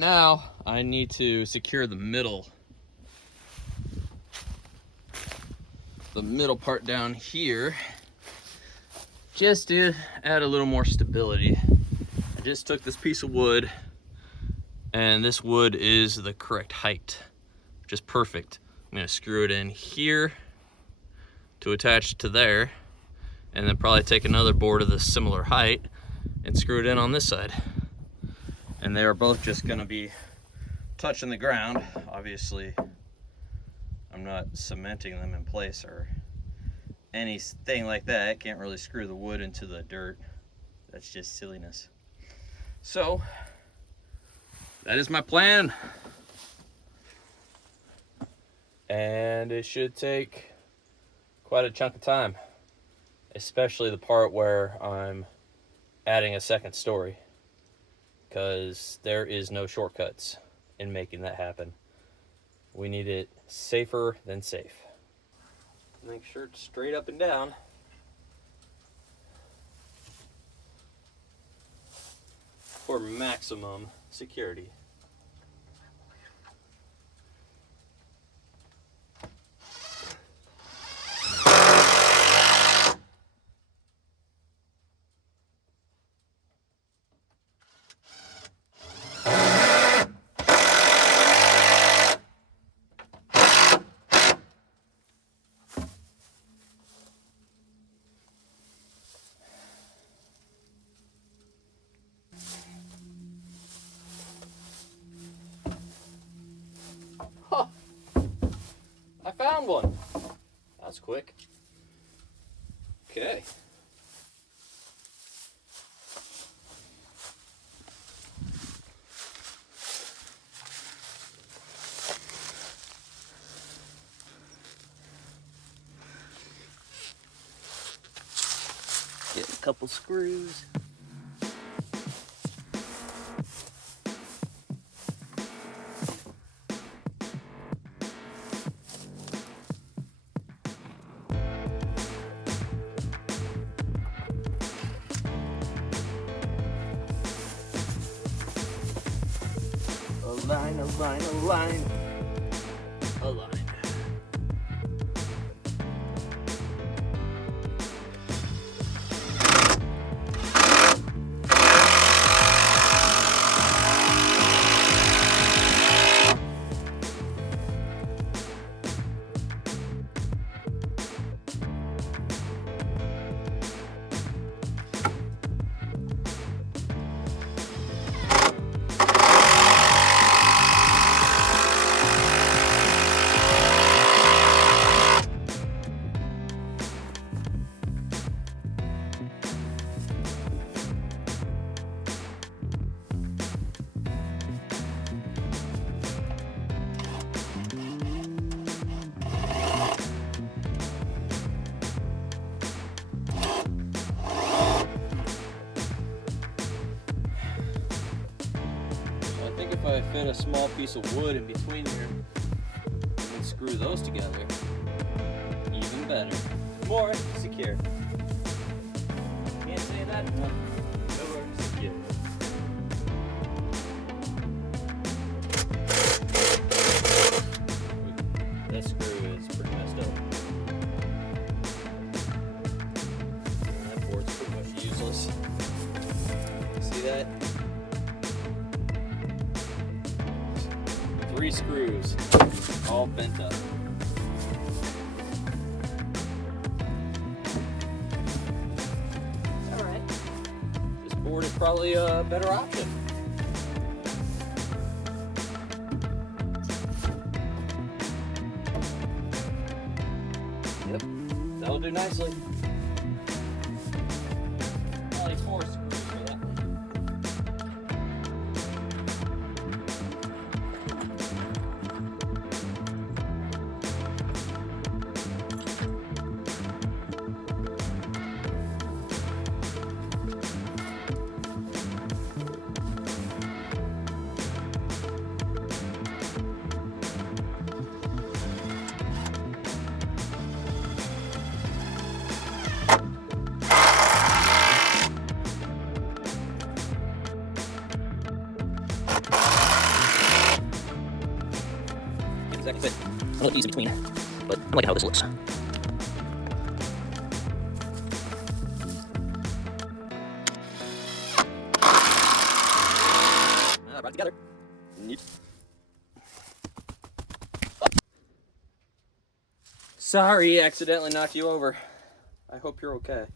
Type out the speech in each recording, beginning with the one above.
Now I need to secure the middle part down here, just to add a little more stability. I just took this piece of wood, and this wood is the correct height, which is perfect. I'm gonna screw it in here to attach to there, and then probably take another board of the similar height and screw it in on this side. And they are both just gonna be touching the ground. Obviously, I'm not cementing them in place or anything like that. I can't really screw the wood into the dirt. That's just silliness. So, that is my plan. And it should take quite a chunk of time, especially the part where I'm adding a second story, because there is no shortcuts in making that happen. We need it safer than safe. Make sure it's straight up and down. For maximum security. Huh. I found one. That's quick. Okay. Get a couple screws. Align, align, align. Align. If I fit a small piece of wood in between here and screw those together, even better. More secure. Can't say that enough. More secure. That screw is pretty messed up. That board's pretty much useless. See that? 3 screws, all bent up. Alright. This board is probably a better option. Yep, that'll do nicely. Probably 4 screws for that one. exactly fit. I'm gonna let these in between, but I'm liking how this looks. Right together. Neat. Sorry, accidentally knocked you over. I hope you're okay.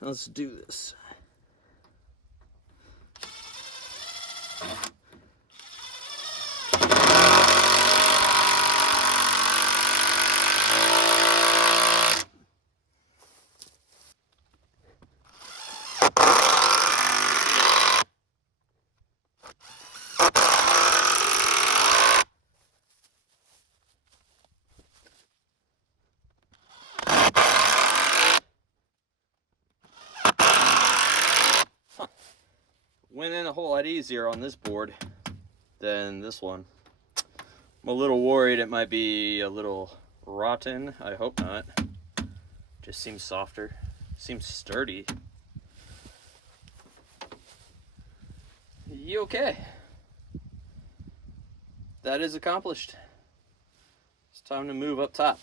Let's do this. Went in a whole lot easier on this board than this one. I'm a little worried it might be a little rotten. I hope not. Just seems softer. Seems sturdy. You okay? That is accomplished. It's time to move up top.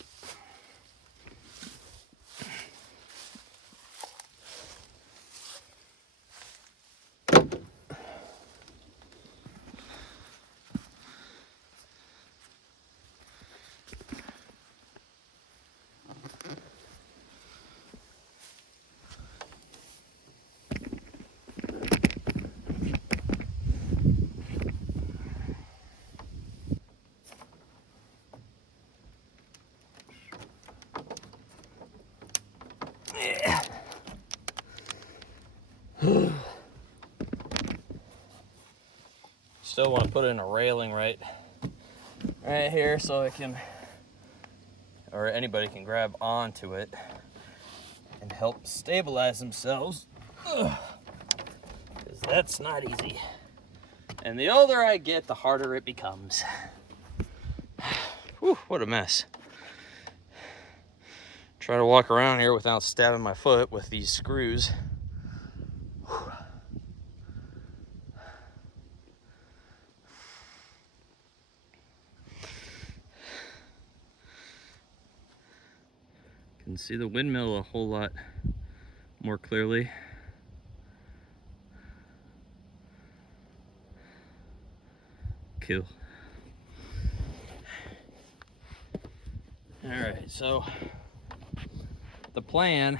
Still want to put in a railing right here so I can, or anybody can grab onto it and help stabilize themselves. Because that's not easy. And the older I get, the harder it becomes. Whew, what a mess. Try to walk around here without stabbing my foot with these screws. Whew. Can see the windmill a whole lot more clearly. Cool. All right, so the plan,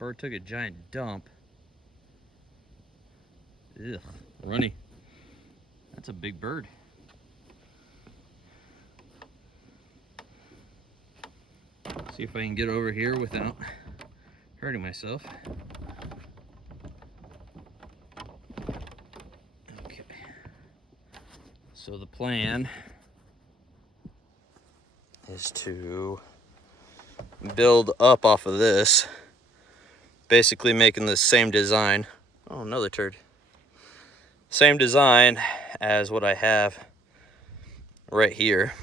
bird took a giant dump. Ugh, runny. That's a big bird. See if I can get over here without hurting myself. Okay. So the plan is to build up off of this, basically making the same design. Oh, another turd. Same design as what I have right here.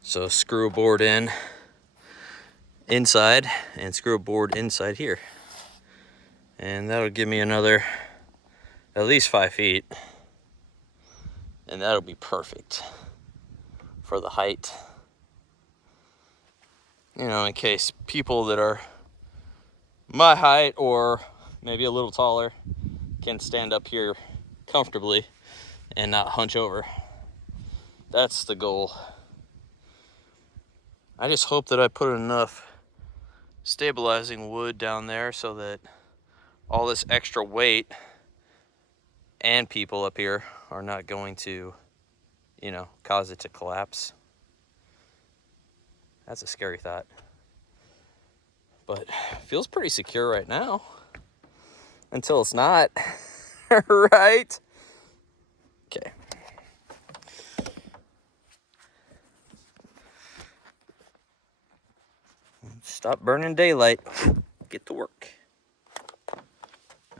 So screw a board in inside and screw a board inside here. And that'll give me another at least 5 feet. And that'll be perfect for the height. You know, in case people that are my height or maybe a little taller can stand up here comfortably and not hunch over. That's the goal. I just hope that I put enough stabilizing wood down there so that all this extra weight and people up here are not going to, you know, cause it to collapse. That's a scary thought. But it feels pretty secure right now. Until it's not. Right? Okay. Stop burning daylight. Get to work.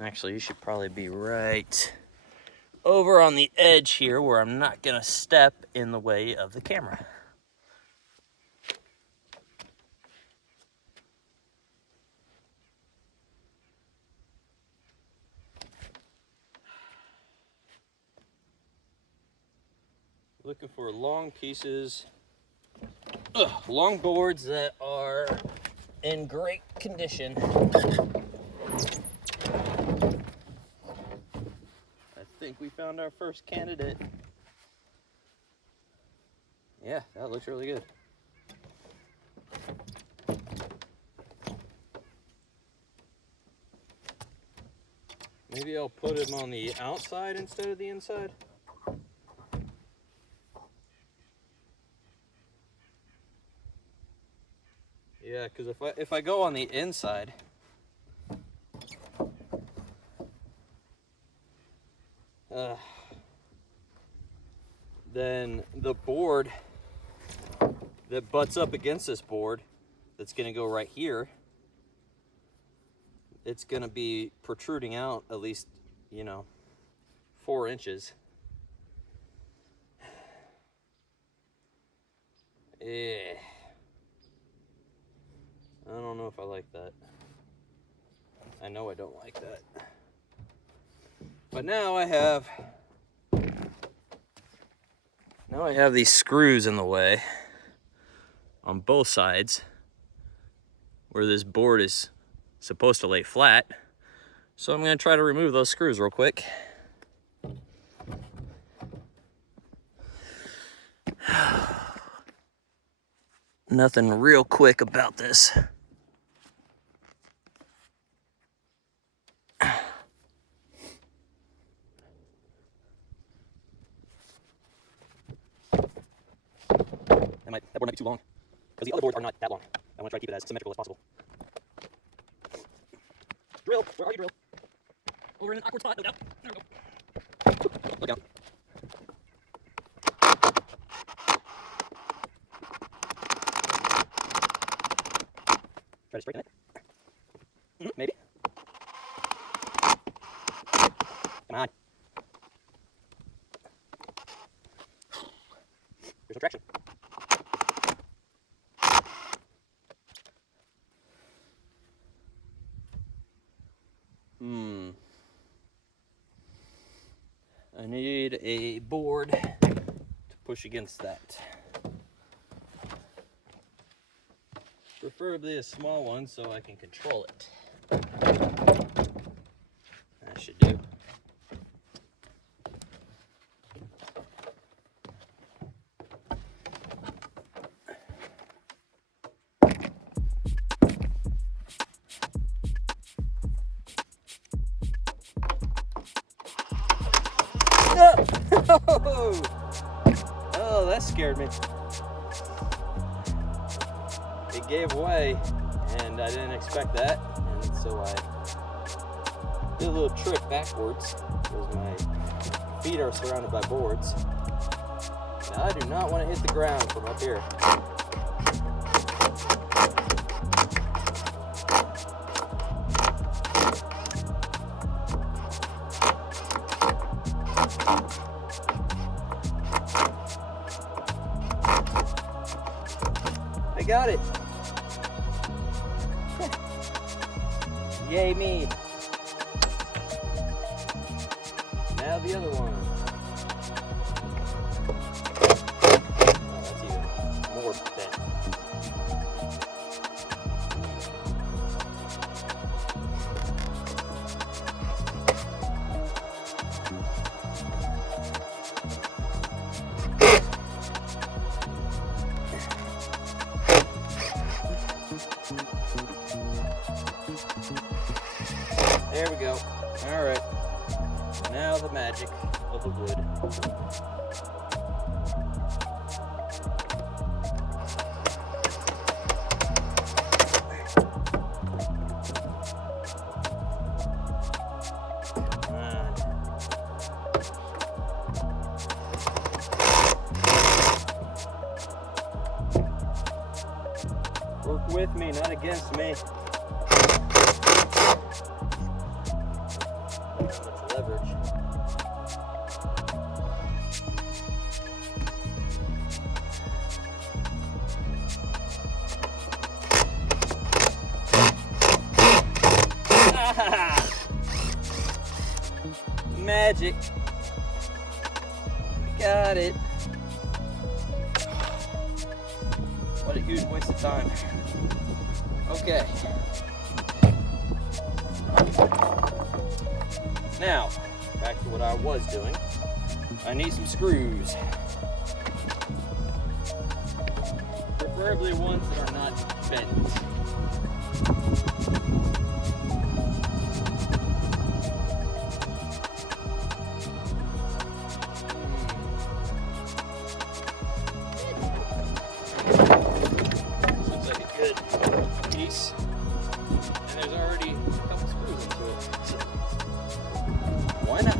Actually, you should probably be right over on the edge here where I'm not gonna step in the way of the camera. Looking for long pieces, long boards that are in great condition. I think we found our first candidate. Yeah, that looks really good. Maybe I'll put him on the outside instead of the inside. Yeah, because if I go on the inside, then the board that butts up against this board, that's going to go right here, it's going to be protruding out at least, 4 inches. Yeah. I don't know if I like that. I know I don't like that. But now I have these screws in the way on both sides where this board is supposed to lay flat. So I'm going to try to remove those screws real quick. Nothing real quick about this. That board might be too long, because the other boards are not that long. I want to try to keep it as symmetrical as possible. Drill! Where are you, drill? Over in an awkward spot. Look out. There we go. Look out. Try to straighten it. Maybe. Come on. There's no traction. I need a board to push against that. Preferably a small one so I can control it. That should do. Oh, that scared me. It gave way, and I didn't expect that, and so I did a little trick backwards because my feet are surrounded by boards. Now I do not want to hit the ground from up here. I got it. Yay me. Now the other one. Oh, that's even more bent. There we go. All right. Now the magic of the wood. Work with me, not against me. Leverage. Magic. Got it. What a huge waste of time. Okay. Now, back to what I was doing. I need some screws. Preferably ones that are not bent. This looks like a good piece. And there's already a couple screws into it. So why not?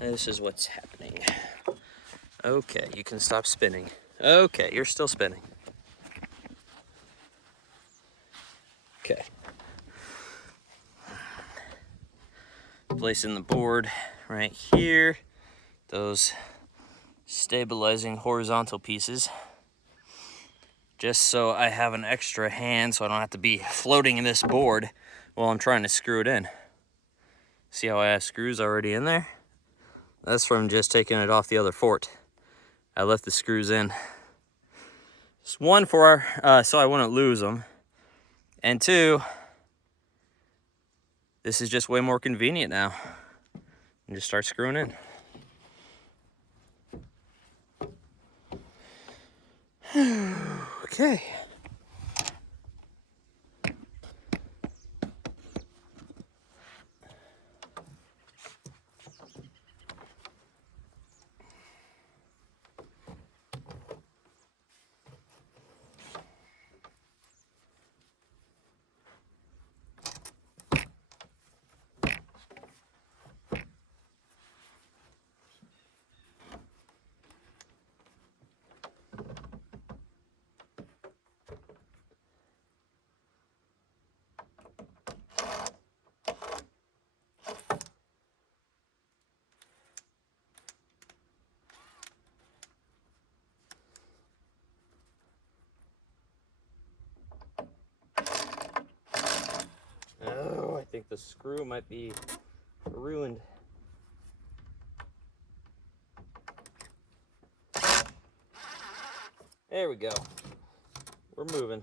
This is what's happening. Okay, you can stop spinning. Okay, you're still spinning. Okay. Placing the board right here. Those stabilizing horizontal pieces. Just so I have an extra hand so I don't have to be floating in this board while I'm trying to screw it in. See how I have screws already in there? That's from just taking it off the other fort. I left the screws in. Just one, for so I wouldn't lose them. And two, this is just way more convenient now. And just start screwing in. Okay. Oh, I think the screw might be ruined. There we go. We're moving.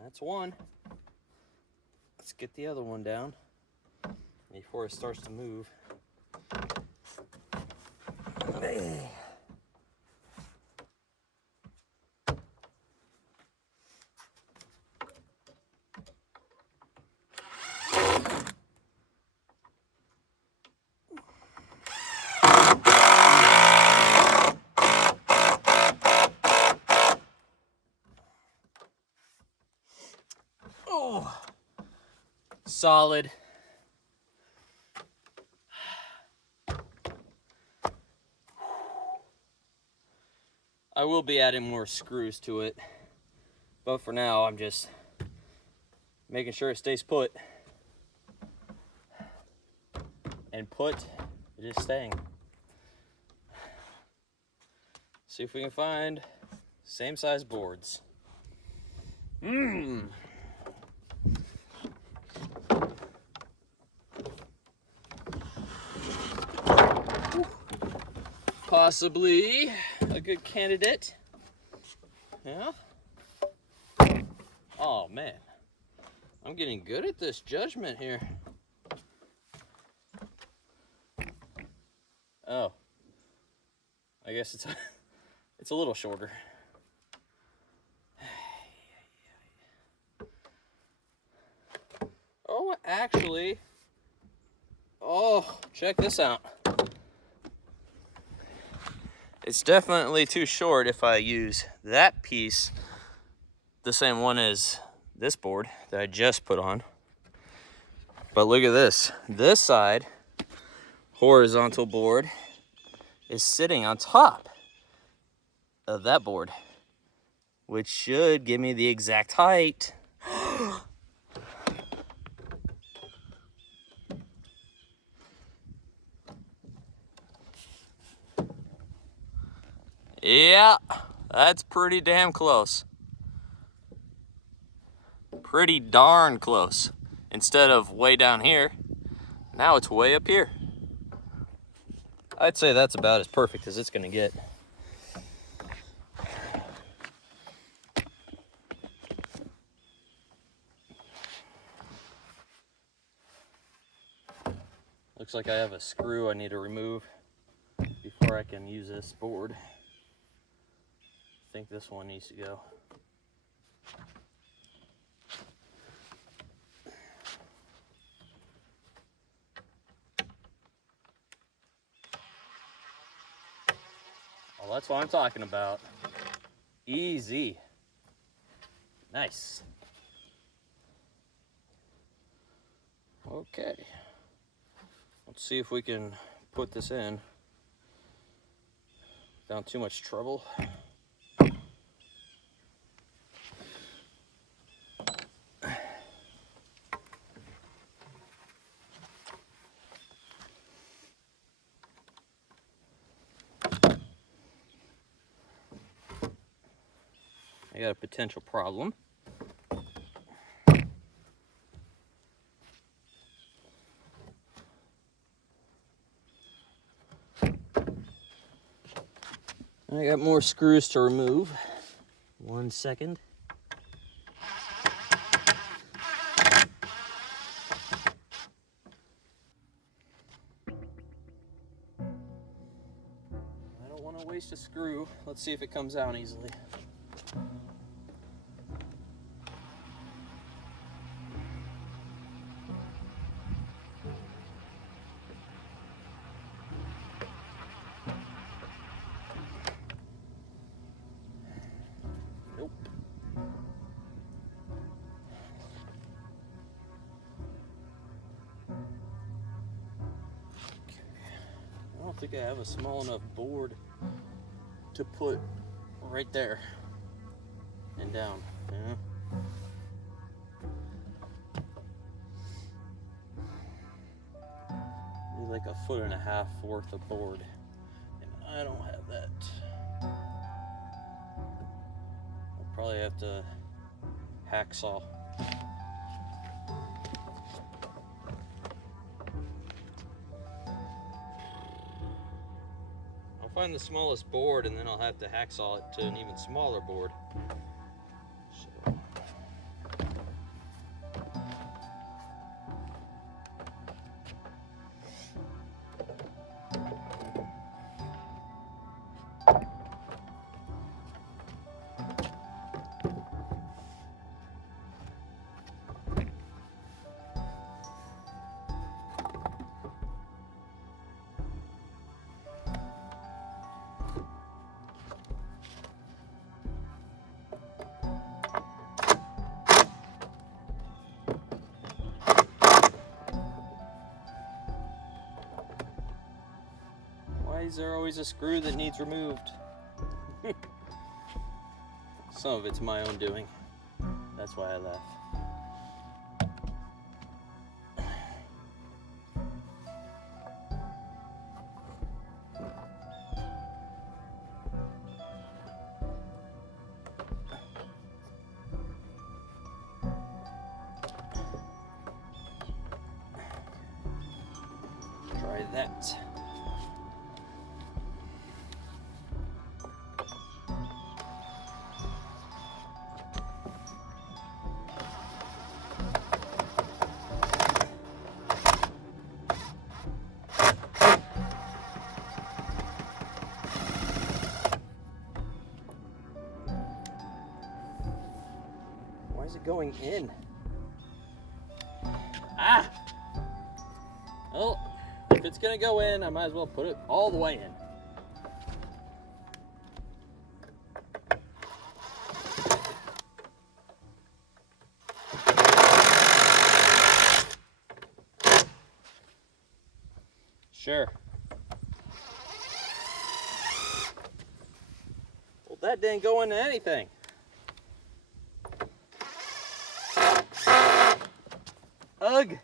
That's one. Let's get the other one down before it starts to move. Oh, solid. I will be adding more screws to it, but for now I'm just making sure it stays put. And put, it is staying. See if we can find same size boards. Possibly a good candidate. Yeah. Oh man, I'm getting good at this judgment here. Oh, I guess it's a little shorter. Oh, actually, oh, check this out. It's definitely too short if I use that piece, the same one as this board that I just put on. But look at this. This side, horizontal board, is sitting on top of that board, which should give me the exact height. Yeah, that's pretty damn close. Pretty darn close. Instead of way down here, now it's way up here. I'd say that's about as perfect as it's gonna get. Looks like I have a screw I need to remove before I can use this board. I think this one needs to go. Well, that's what I'm talking about. Easy. Nice. Okay. Let's see if we can put this in without too much trouble. I got a potential problem. I got more screws to remove. 1 second. I don't want to waste a screw. Let's see if it comes out easily. Nope. I don't think I have a small enough board to put right there and down. Yeah. Need like 1.5 feet worth of board, and I don't have that. I'll probably have to hacksaw. I'll find the smallest board and then I'll have to hacksaw it to an even smaller board. So. Why is there always a screw that needs removed? Some of it's my own doing. That's why I laugh. Try that. Why is it going in? Ah! Well, if it's gonna go in, I might as well put it all the way in. Sure. Well, that didn't go into anything. Ugh.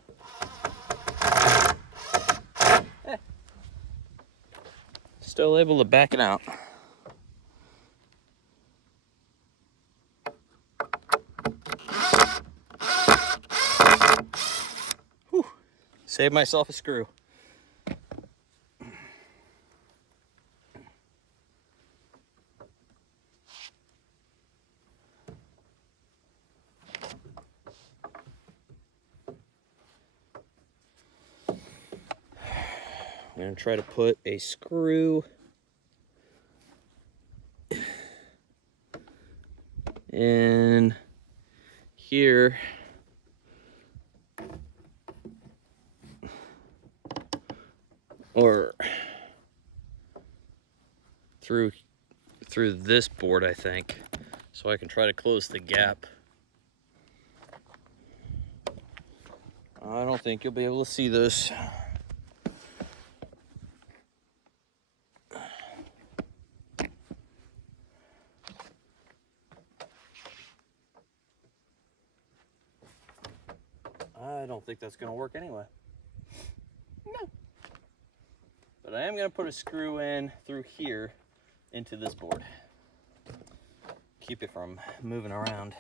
Still able to back it out. Whew. Saved myself a screw. I'm going to try to put a screw in here. Or through this board, I think, so I can try to close the gap. I don't think you'll be able to see this. I don't think that's going to work anyway. No. But I am going to put a screw in through here into this board. Keep it from moving around.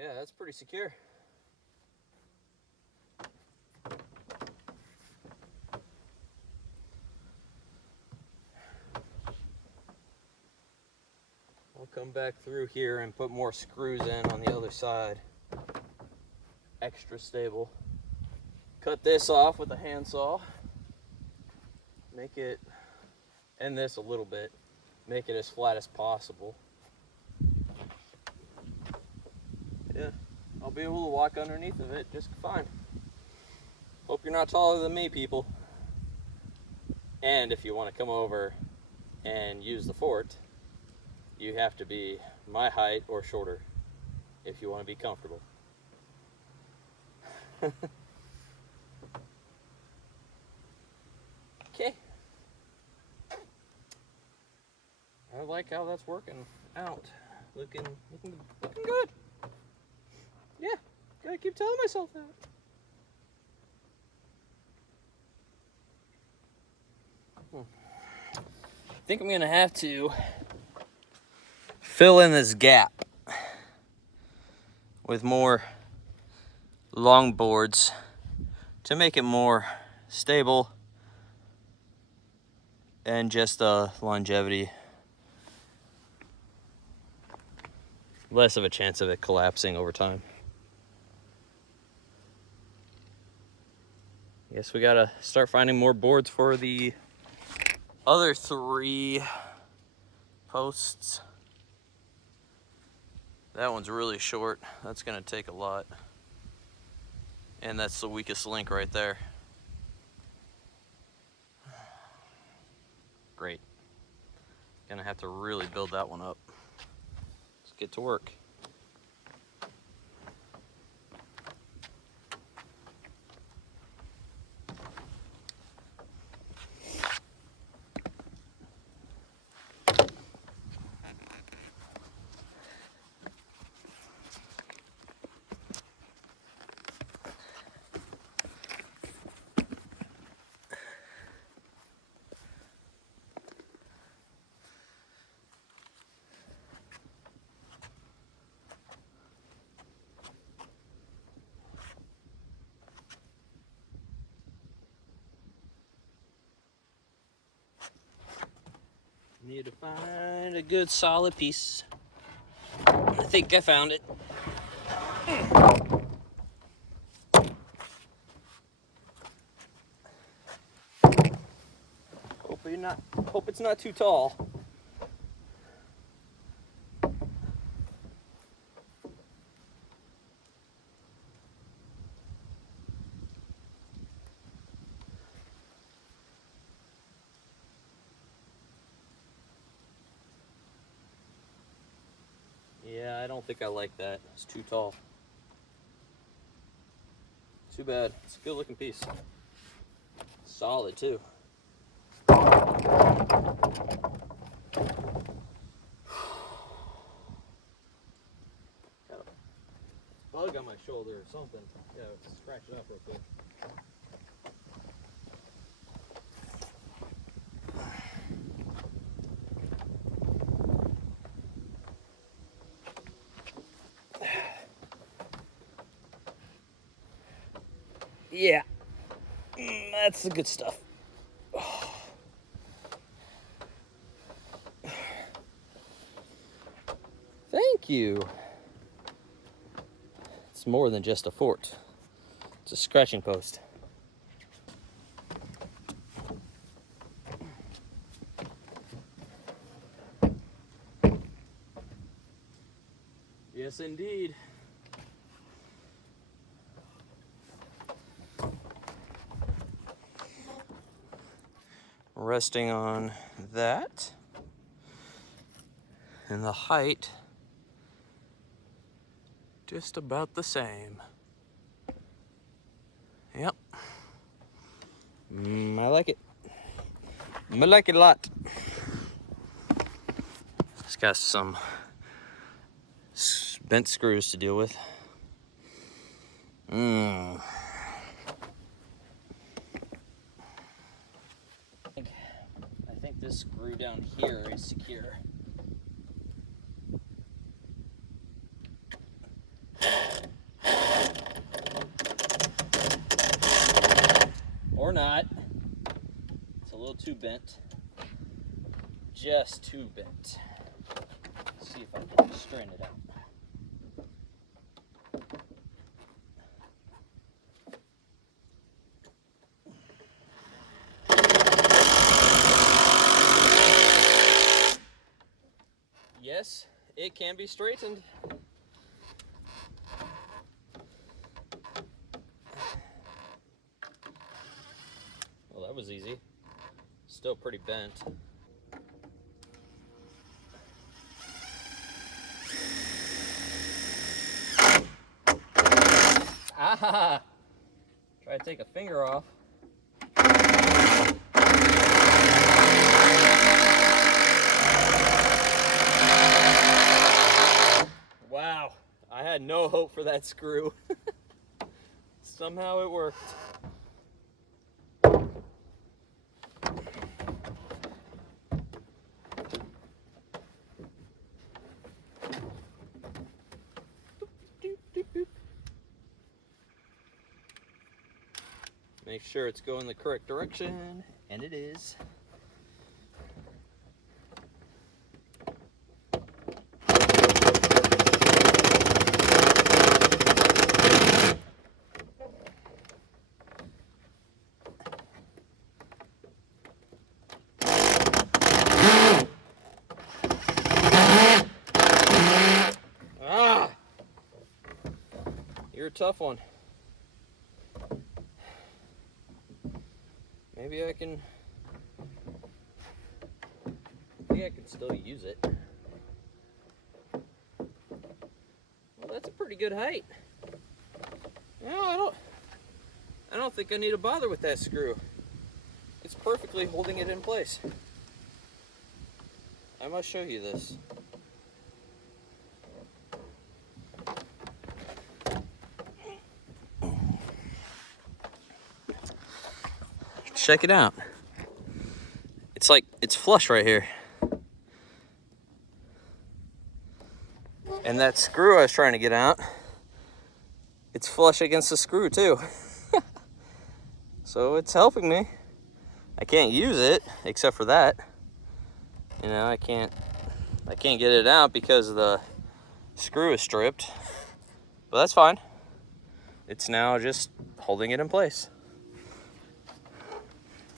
Yeah, that's pretty secure. I'll come back through here and put more screws in on the other side. Extra stable. Cut this off with a handsaw. Make it, and this a little bit, make it as flat as possible. Yeah, I'll be able to walk underneath of it just fine. Hope you're not taller than me, people. And if you want to come over and use the fort, you have to be my height or shorter if you want to be comfortable. Okay. I like how that's working out. Looking good. Yeah, gotta keep telling myself that. I think I'm gonna have to fill in this gap with more long boards to make it more stable and just longevity. Less of a chance of it collapsing over time. I guess we gotta start finding more boards for the other 3 posts. That one's really short. That's gonna take a lot. And that's the weakest link right there. Great. Gonna have to really build that one up. Let's get to work. Need to find a good solid piece. I think I found it. Hope it's not too tall. Yeah, I don't think I like that. It's too tall. Too bad. It's a good looking piece. Solid too. Got a bug on my shoulder or something. Yeah, scratch it up real quick. Yeah, that's the good stuff. Thank you. It's more than just a fort. It's a scratching post. Yes, indeed. Resting on that, and the height just about the same. Yep. I like it. I like it a lot. It's got some bent screws to deal with. I think this screw down here is secure. Or not. It's a little too bent. Just too bent. Let's see if I can straighten it out. Yes, it can be straightened. Well, that was easy. Still pretty bent. Ah! Try to take a finger off. Wow, I had no hope for that screw. Somehow it worked. Make sure it's going the correct direction, and it is. Ah! You're a tough one. Maybe I can still use it. Well, that's a pretty good height. No, I don't think I need to bother with that screw. It's perfectly holding it in place. I must show you this. Check it out. It's flush right here. And that screw I was trying to get out, it's flush against the screw too. So it's helping me. I can't use it except for that. You know, I can't get it out because the screw is stripped, but that's fine. It's now just holding it in place.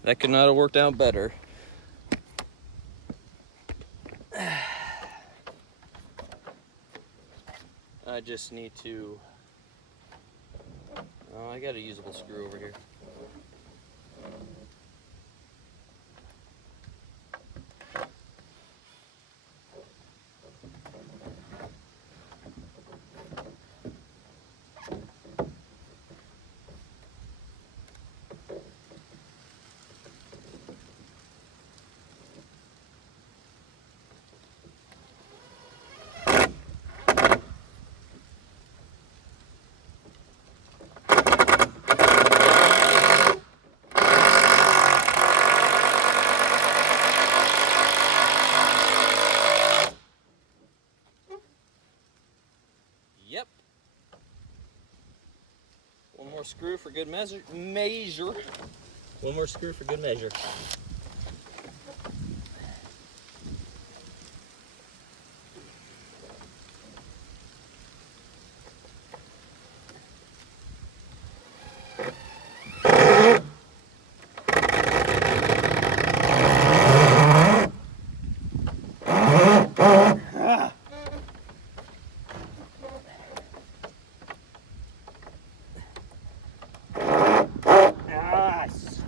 That could not have worked out better. I just need to, oh, I got a usable screw over here. Yep. One more screw for good measure. One more screw for good measure.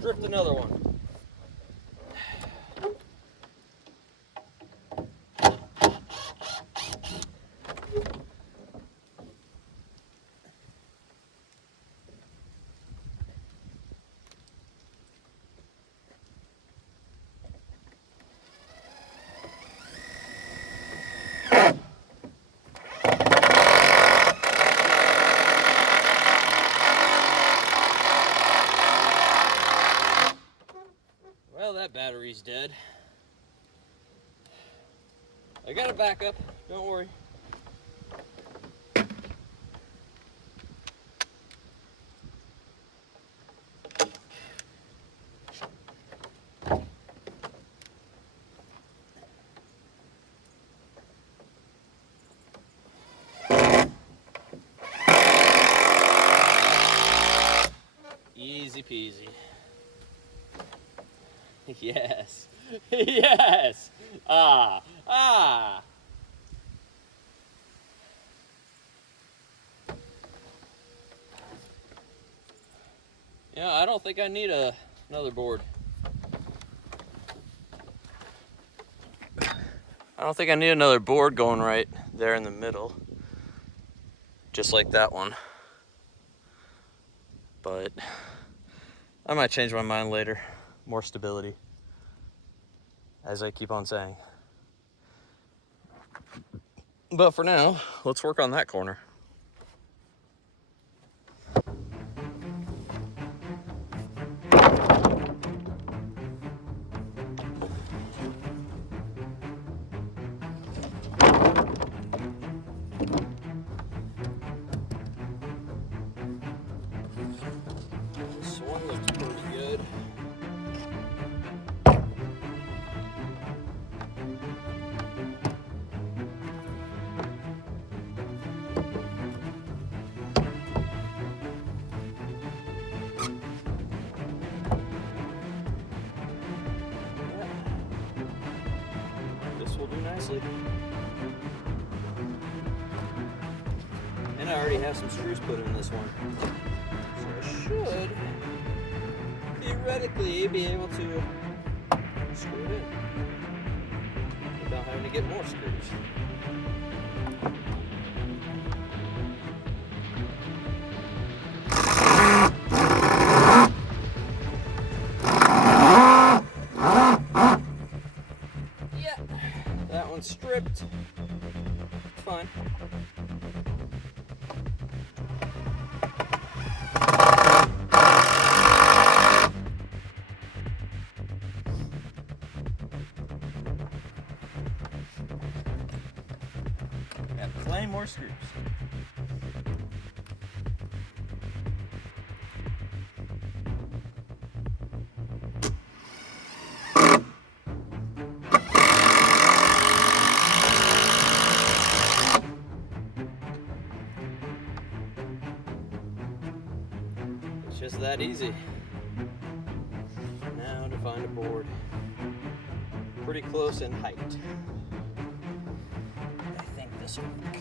Stripped another one. Well, that battery's dead. I got a backup, don't worry. Easy peasy. Yes. Yes. Ah. Yeah, I don't think I need another board. I don't think I need another board going right there in the middle. Just like that one. But I might change my mind later. More stability, as I keep on saying. But for now, let's work on that corner. This one looks pretty good. This will do nicely. And I already have some screws put in this one. So I should theoretically be able to screw it in without having to get more screws. Yeah, that one's stripped. It's fine. Got plenty more screws. that easy. Now to find a board pretty close in height. I think this will work.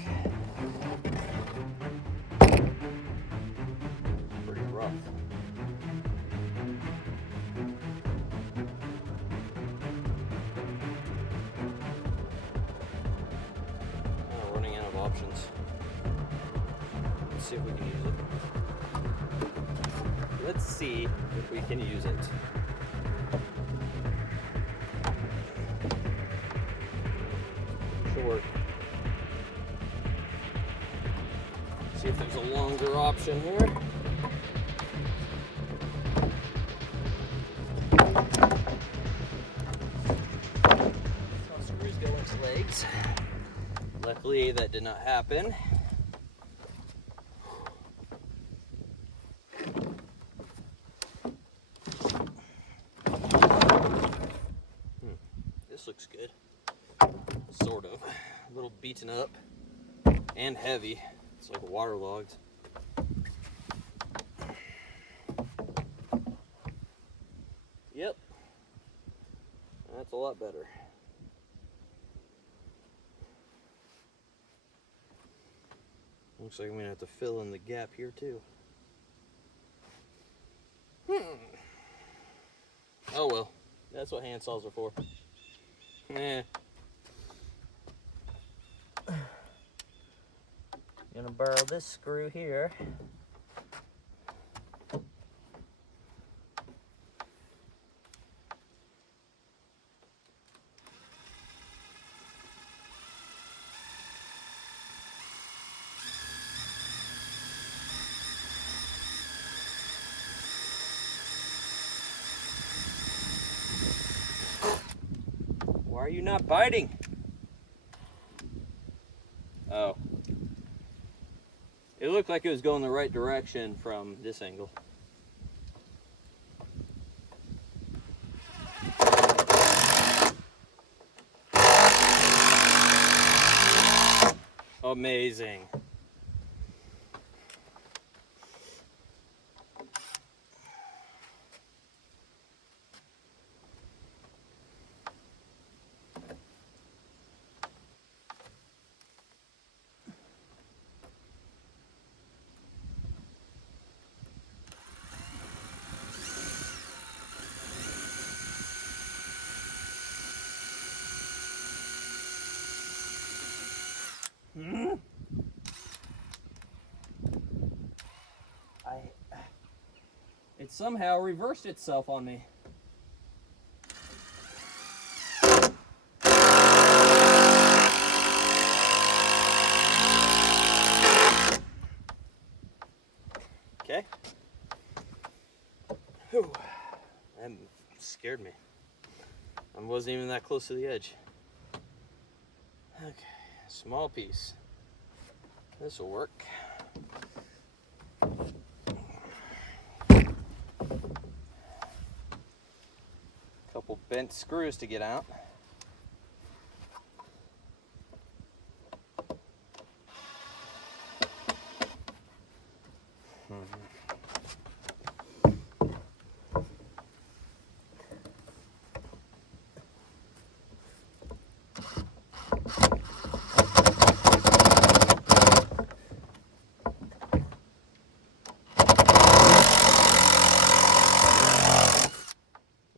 Pretty rough. Running out of options. Let's see if we can use it. Let's see if we can use it. Short. See if there's a longer option here. Screws go into legs. Luckily, that did not happen. This looks good. Sort of. A little beaten up and heavy. It's like waterlogged. Yep. That's a lot better. Looks like I'm gonna have to fill in the gap here too. Oh well, that's what hand saws are for. Gonna borrow this screw here. Why are you not biting? Oh. It looked like it was going the right direction from this angle. Amazing. It somehow reversed itself on me. Okay. Whew. That scared me. I wasn't even that close to the edge. Okay, small piece. This will work. Couple bent screws to get out.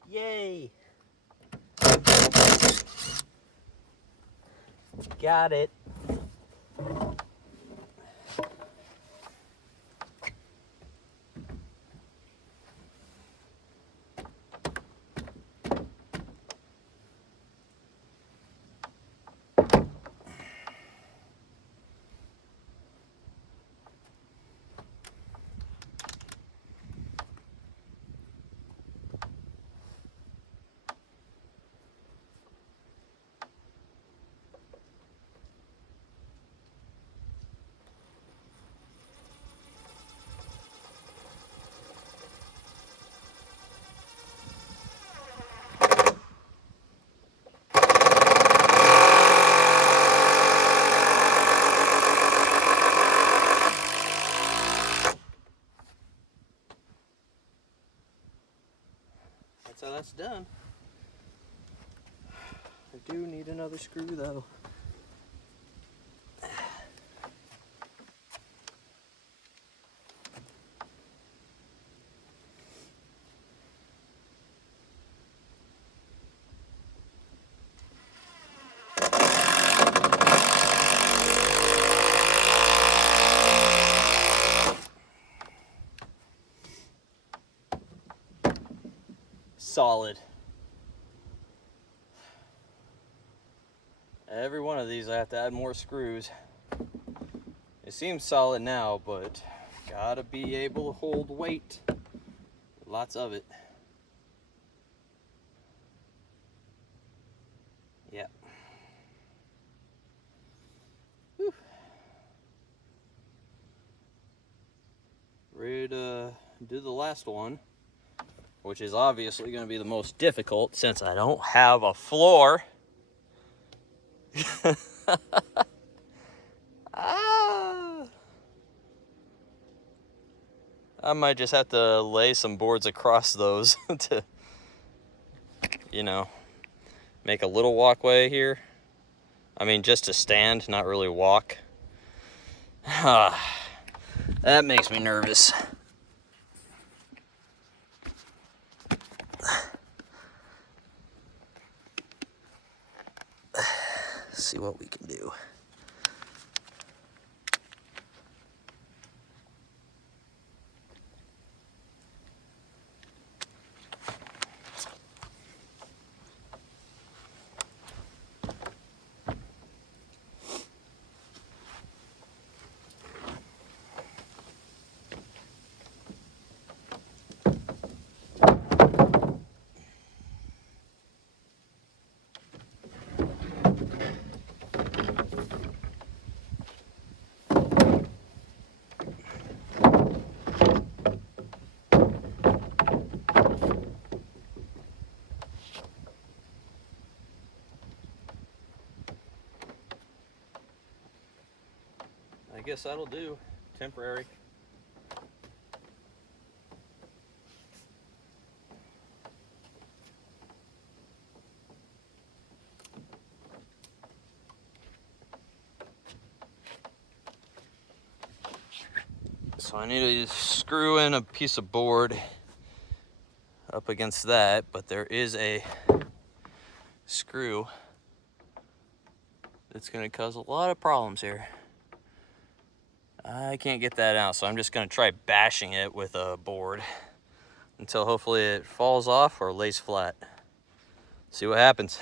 Yay! Got it. that's how that's done. I do need another screw though. Solid. Every one of these I have to add more screws. It seems solid now, but gotta be able to hold weight. Lots of it. Yeah. Whew. Ready to do the last one, which is obviously going to be the most difficult since I don't have a floor. Ah. I might just have to lay some boards across those to, you know, make a little walkway here. I mean, just to stand, not really walk. That makes me nervous. See what we can do. I guess that'll do. Temporary. So I need to screw in a piece of board up against that, but there is a screw that's going to cause a lot of problems here. I can't get that out, so I'm just going to try bashing it with a board until hopefully it falls off or lays flat. See what happens.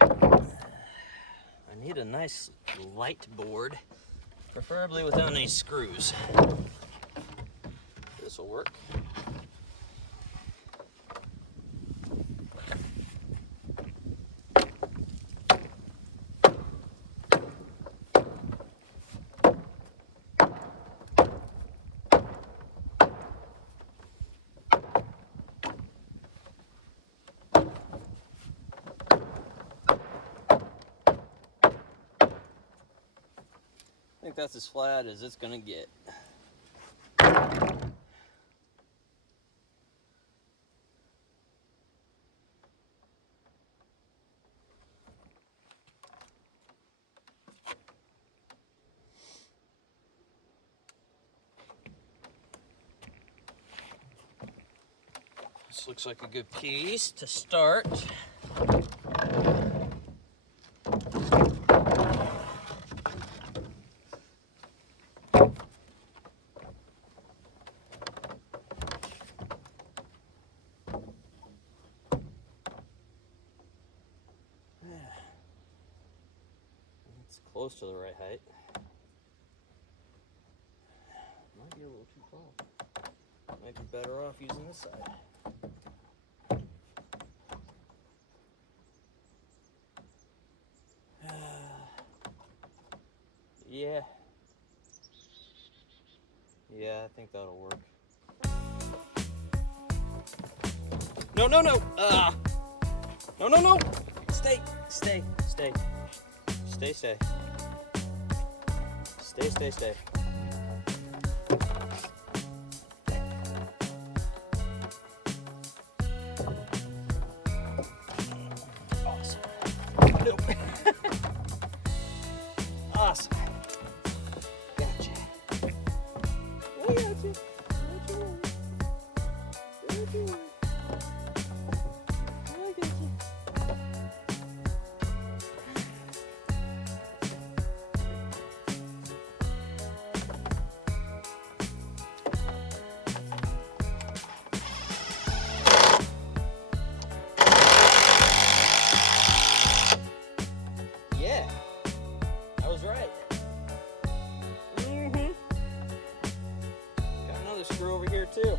I need a nice light board, preferably without any screws. This will work. I think that's as flat as it's gonna get. This looks like a good piece to start. It's close to the right height. Might be a little too tall. Might be better off using this side. Yeah. Yeah, I think that'll work. No, no, no! No, no, no! Stay, stay. Stay. Stay, stay. Stay, stay, stay. Awesome. Nope. Awesome. Gotcha. I got you. Don't you worry. Don't you worry. I got you. Yeah, I was right. Got another screw over here too,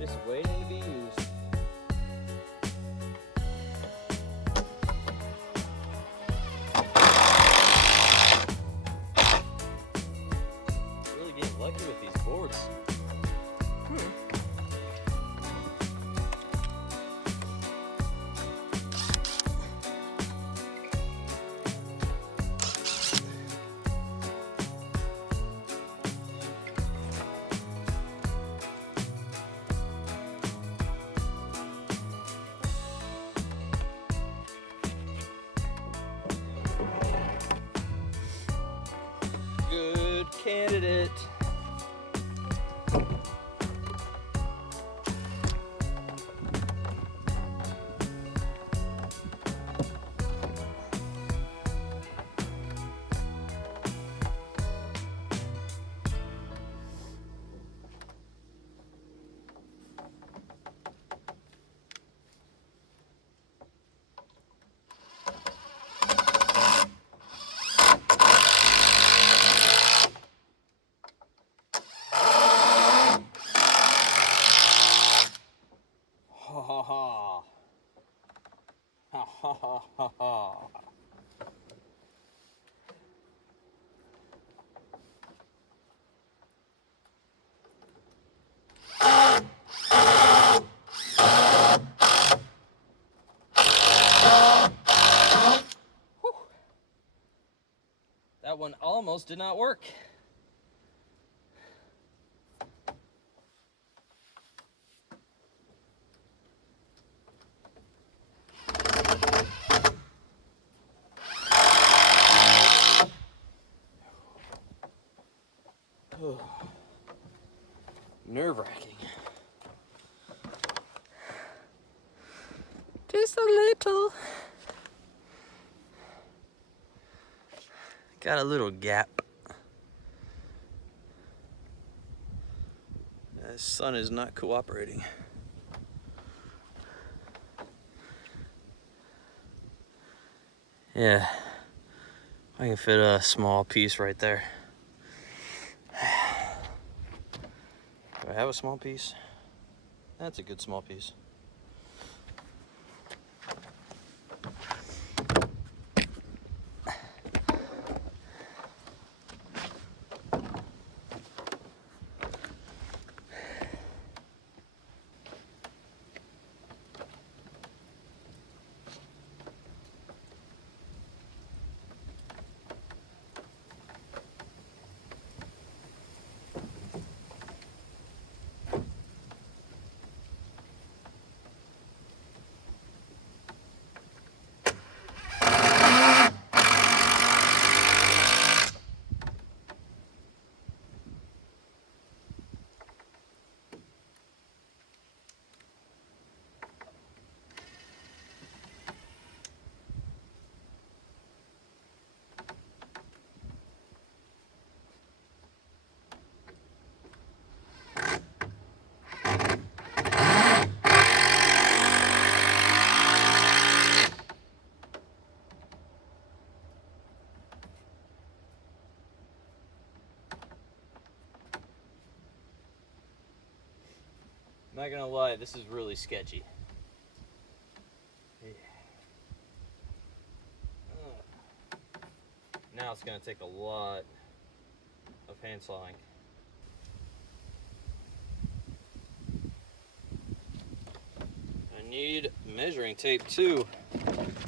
just waiting to be used. Really getting lucky with these boards. Good candidate. Ha ha ha. Ha ha ha ha ha. Whew. That one almost did not work. Nerve-wracking. Just a little. Got a little gap. The sun is not cooperating. Yeah, I can fit a small piece right there. Do I have a small piece? That's a good small piece. Not gonna lie, this is really sketchy. Yeah. Now it's gonna take a lot of hand sawing. I need measuring tape too,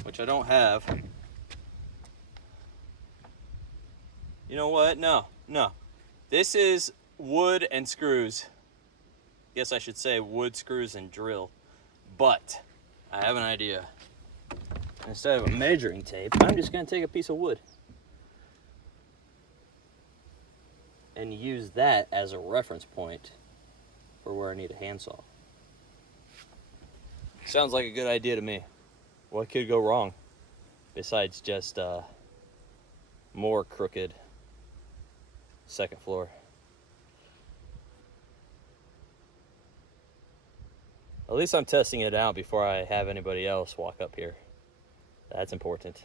which I don't have. You know what? No. This is wood and screws. Guess I should say wood, screws, and drill. But I have an idea. Instead of a measuring tape, I'm just gonna take a piece of wood and use that as a reference point for where I need a handsaw. Sounds like a good idea to me. What could go wrong besides just more crooked second floor? At least I'm testing it out before I have anybody else walk up here. That's important.